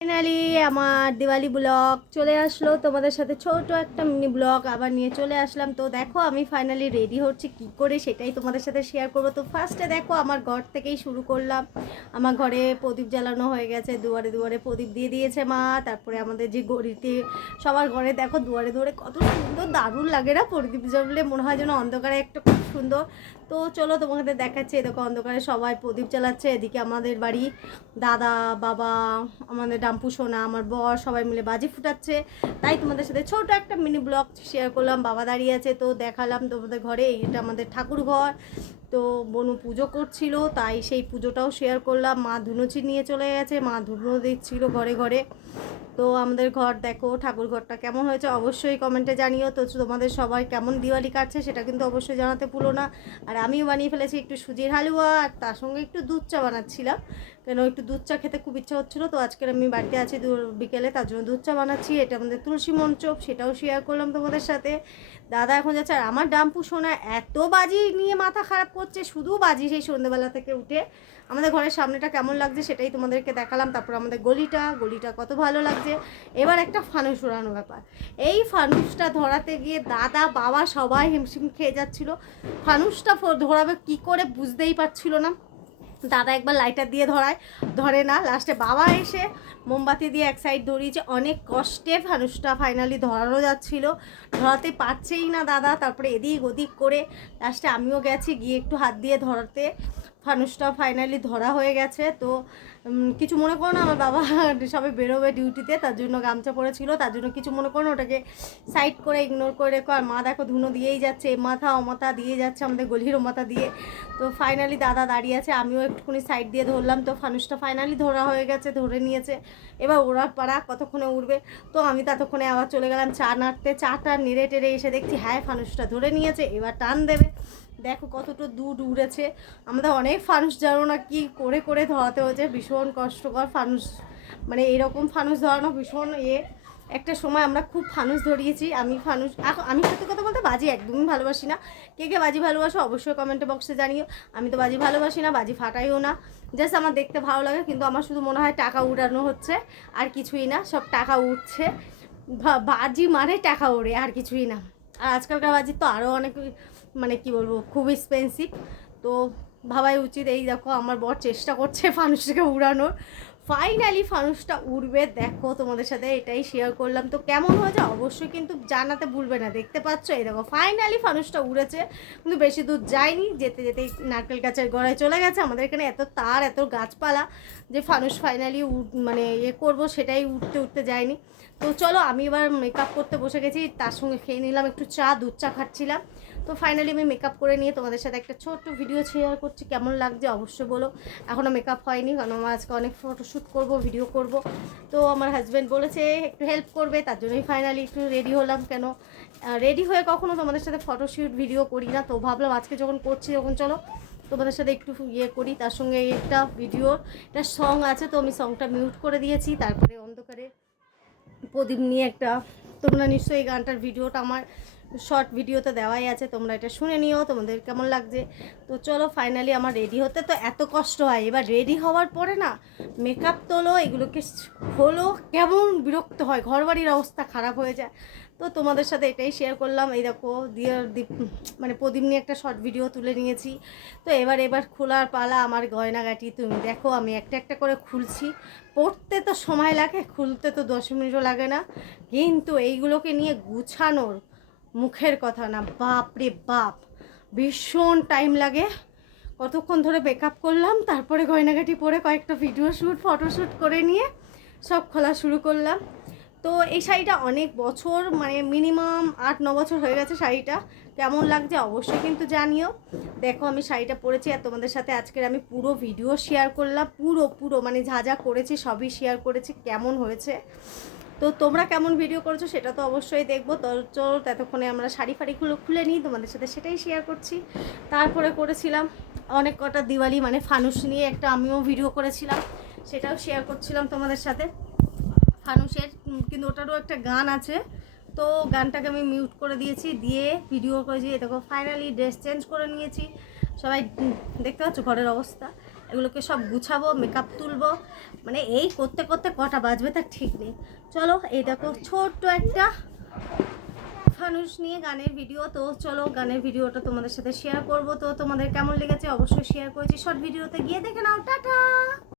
Finally আমার Diwali blog চলে আসলো, তোমাদের সাথে ছোট একটা মিনি ব্লগ আবার নিয়ে চলে আসলাম। তো দেখো আমি ফাইনালি রেডি হচ্ছি কি করে সেটাই তোমাদের সাথে শেয়ার করবো। তো ফার্স্টে দেখো আমার ঘর থেকেই শুরু করলাম। আমার ঘরে প্রদীপ জ্বালানো হয়ে গেছে, দুয়ারে দুয়ারে প্রদীপ দিয়ে দিয়েছে মা। তারপরে আমাদের যে গড়িতে সবার ঘরে দেখো দুয়ারে দুয়ারে কত সুন্দর দারুণ লাগে না প্রদীপ জ্বললে, মনে হয় যেন অন্ধকারে একটা খুব সুন্দর। তো চলো তোমাদের দেখাচ্ছি, দেখো অন্ধকারে সবাই প্রদীপ জ্বালাচ্ছে। এদিকে আমাদের বাড়ি দাদা বাবা আমাদের ডাম্পু সোনা আমার বর সবাই মিলে বাজি ফুটাচ্ছে। তাই তোমাদের সাথে ছোট একটা মিনি ব্লগ শেয়ার করলাম। বাবা দাঁড়িয়ে আছে তো দেখালাম তোমাদের ঘরে। এটা আমাদের ঠাকুর ঘর। তো বনু পুজো করছিল তাই সেই পুজোটাও শেয়ার করলাম। মা ধুনুচি নিয়ে চলে গেছে, মা ধুনো দিচ্ছিল ঘরে ঘরে। তো আমাদের ঘর দেখো, ঠাকুর ঘরটা কেমন হয়েছে অবশ্যই কমেন্টে জানিও। তো তোমাদের সবাই কেমন দিওয়ালি কাটছে সেটা কিন্তু অবশ্যই জানাতে ভুলো না। আর আমিও বানিয়ে ফেলেছি একটু সুজির হালুয়া, আর তার সঙ্গে একটু দুধ চা বানাচ্ছিলাম, কেন একটু দুধ চা খেতে খুব ইচ্ছা হচ্ছিলো। তো আজকের আমি বাড়িতে আছি বিকেলে, তার জন্য দুধ চা বানাচ্ছি। এটা আমাদের তুলসী মঞ্চ, সেটাও শেয়ার করলাম তোমাদের সাথে। দাদা এখন যাচ্ছে, আর আমার ডাম্পু সোনা এত বাজি নিয়ে মাথা খারাপ করছে, শুধু বাজি সেই সন্ধ্যেবেলা থেকে উঠে। আমাদের ঘরের সামনেটা কেমন লাগছে সেটাই তোমাদেরকে দেখালাম। তারপর আমাদের গলিটা কত ভালো লাগছে। এবার একটা ফানুস উড়ানো ব্যাপার। এই ফানুসটা ধরাতে গিয়ে দাদা বাবা সবাই হিমশিম খেয়ে যাচ্ছিলো। ফানুসটা ধরাবে কি করে বুঝতেই পারছিল না। দাদা একবার লাইটার দিয়ে ধরে না, লাস্টে বাবা এসে মোমবাতি দিয়ে এক সাইড ধরিয়েছে। অনেক কষ্টে ফানুসটা ফাইনালি ধরানো যাচ্ছিল, ধরাতে পারছেই না দাদা। তারপরে এদিক ওদিক করে লাস্টে আমিও গেছি, গিয়ে একটু হাত দিয়ে ধরাতে ফানুসটা ফাইনালি ধরা হয়ে গেছে। তো কিছু মনে করো না, আমার বাবা সবাই বেরোবে ডিউটিতে, তার জন্য গামছা পরেছিল, তার জন্য কিছু মনে করো না, ওটাকে সাইড করে ইগনোর করে রেখো। আর মা দেখো ধুনো দিয়েই যাচ্ছে, এ মাথা ও মাথা দিয়ে যাচ্ছে আমাদের গলির ও মাথা দিয়ে। তো ফাইনালি দাদা দাঁড়িয়ে আছে, আমিও একটুখানি সাইড দিয়ে ধরলাম। তো ফানুসটা ফাইনালি ধরা হয়ে গেছে, ধরে নিয়েছে। এবার ওড়ার পাড়া কতক্ষণে উঠবে। তো আমি ততক্ষণে আবার চলে গেলাম চা নাড়তে। চাটা নেড়ে টেড়ে এসে দেখছি হ্যাঁ ফানুসটা ধরে নিয়েছে, এবার টান দেবে। দেখো কতটা দূর উড়েছে। আমাদের অনেক ফানুস জানো না কি করে করে ধরাতে হয়েছে, ভীষণ কষ্টকর ফানুস, মানে এরকম ফানুস ধরানো ভীষণ একটা সময় আমরা খুব ফানুস ধরিয়েছি। আমি সত্যি কথা বলতে বাজি একদমই ভালোবাসি না। কে কে বাজি ভালোবাসো অবশ্যই কমেন্টে বক্সে জানিও। আমি তো বাজি ভালোবাসি না, বাজি ফাটাইও না। জাস্ট আমার দেখতে ভালো লাগে, কিন্তু আমার শুধু মনে হয় টাকা উড়ানো হচ্ছে, আর কিছুই না। সব টাকা উঠছে, বাজি মানে টাকা ওড়ে, আর কিছুই না। আর আজকালকার বাজি তো আরও অনেক, মানে কি বলবো, খুব এক্সপেন্সিভ। তো ভাবাই উচিত। এই দেখো আমার বর চেষ্টা করছে ফানুসটাকে উড়ানোর। ফাইনালি ফানুসটা উড়বে, দেখো তোমাদের সাথে এটাই শেয়ার করলাম। তো কেমন হয়েছে অবশ্যই কিন্তু জানাতে ভুলবে না। দেখতে পাচ্ছ এই দেখো ফাইনালি ফানুসটা উড়েছে, কিন্তু বেশি দূর যায়নি, যেতে যেতেই নারকেল গাছের গোড়ায় চলে গেছে। আমাদের এখানে এত তার এত গাছপালা যে ফানুস ফাইনালি মানে করবো সেটাই উঠতে উঠতে যায়নি। তো চলো আমি এবার মেকআপ করতে বসে গেছি, তার সঙ্গে খেয়ে নিলাম একটু চা, দুধ চা খাচ্ছিলাম। তো ফাইনালি আমি মেকআপ করে নিয়ে তোমাদের সাথে একটা ছোট্ট ভিডিও শেয়ার করছি, কেমন লাগছে অবশ্যই বলো। এখনও মেকআপ হয়নি, কারণ আমার আজকে অনেক ফটোশ্যুট করব, ভিডিও করব। তো আমার হাজব্যান্ড বলেছে একটু হেল্প করবে, তার জন্যই ফাইনালি একটু রেডি হলাম। কেন রেডি হয়ে কখনো তোমাদের সাথে ফটোশ্যুট ভিডিও করি না, তো ভাবলাম আজকে যখন করছি যখন চলো তোমাদের সাথে একটু করি। তার সঙ্গে একটা ভিডিওর একটা সং আছে, তো আমি সংটা মিউট করে দিয়েছি। তারপরে অন্ধকারে প্রদীপ নিয়ে একটা, তোমরা নিশ্চয়ই এই গানটার ভিডিওটা আমার শর্ট ভিডিওতে দেওয়াই আছে, তোমরা এটা শুনে নিও তোমাদের কেমন লাগছে। তো চলো ফাইনালি আমার রেডি হতে তো এত কষ্ট হয়, এবার রেডি হওয়ার পরে না মেকআপ তোলো, এগুলোকে খোলো, কেমন বিরক্ত হয়, ঘরবাড়ির অবস্থা খারাপ হয়ে যায়। তো তোমাদের সাথে এটাই শেয়ার করলাম। এই দেখো মানে প্রদীপ নিয়ে একটা শর্ট ভিডিও তুলে নিয়েছি। তো এবার খোলার পালা আমার গয়নাগাটি। তুমি দেখো আমি একটা একটা করে খুলছি। পড়তে তো সময় লাগে, খুলতে তো 10 মিনিটও লাগে না, কিন্তু এইগুলোকে নিয়ে গুছানোর মুখের কথা না, বাপ রে বাপ, ভীষণ টাইম লাগে। কতক্ষণ ধরে মেকআপ করলাম, তারপরে গয়নাগাটি পরে কয়েকটা ফটোশ্যুট করে নিয়ে সব খোলা শুরু করলাম। তো এই শাড়িটা অনেক বছর, মানে মিনিমাম 8-9 বছর হয়ে গেছে শাড়িটা। কেমন লাগছে অবশ্যই কিন্তু জানিও। দেখো আমি শাড়িটা পরেছি, আর তোমাদের সাথে আজকের আমি পুরো ভিডিও শেয়ার করলাম, পুরো মানে যা যা করেছি সবই শেয়ার করেছি, কেমন হয়েছে। তো তোমরা কেমন ভিডিও করেছো সেটা তো অবশ্যই দেখবো। তো চলো ততক্ষণে আমরা শাড়ি ফাড়িগুলো খুলে নিই, তোমাদের সাথে সেটাই শেয়ার করছি। তারপরে করেছিলাম অনেক কটা দিওয়ালি মানে ফানুস নিয়ে একটা আমিও ভিডিও করেছিলাম, সেটাও শেয়ার করছিলাম তোমাদের সাথে ফানুসের, কিন্তু ওটারও একটা গান আছে। তো গানটাকে আমি মিউট করে দিয়েছি, দিয়ে ভিডিও করেছি। দেখো ফাইনালি ড্রেস চেঞ্জ করে নিয়েছি, সবাই দেখতে পাচ্ছ ঘরের অবস্থা। এগুলোকে সব গুছাবো, মেকআপ তুলবো, মানে এই করতে করতে কটা বাজবে তার ঠিক নেই। চলো এই দেখো ছোট্ট একটা ফানুস নিয়ে গানের ভিডিও, তো চলো গানের ভিডিওটা তোমাদের সাথে শেয়ার করব। তো তোমাদের কেমন লেগেছে অবশ্যই শেয়ার করেছি, শর্ট ভিডিওতে গিয়ে দেখে নাও। টাটা।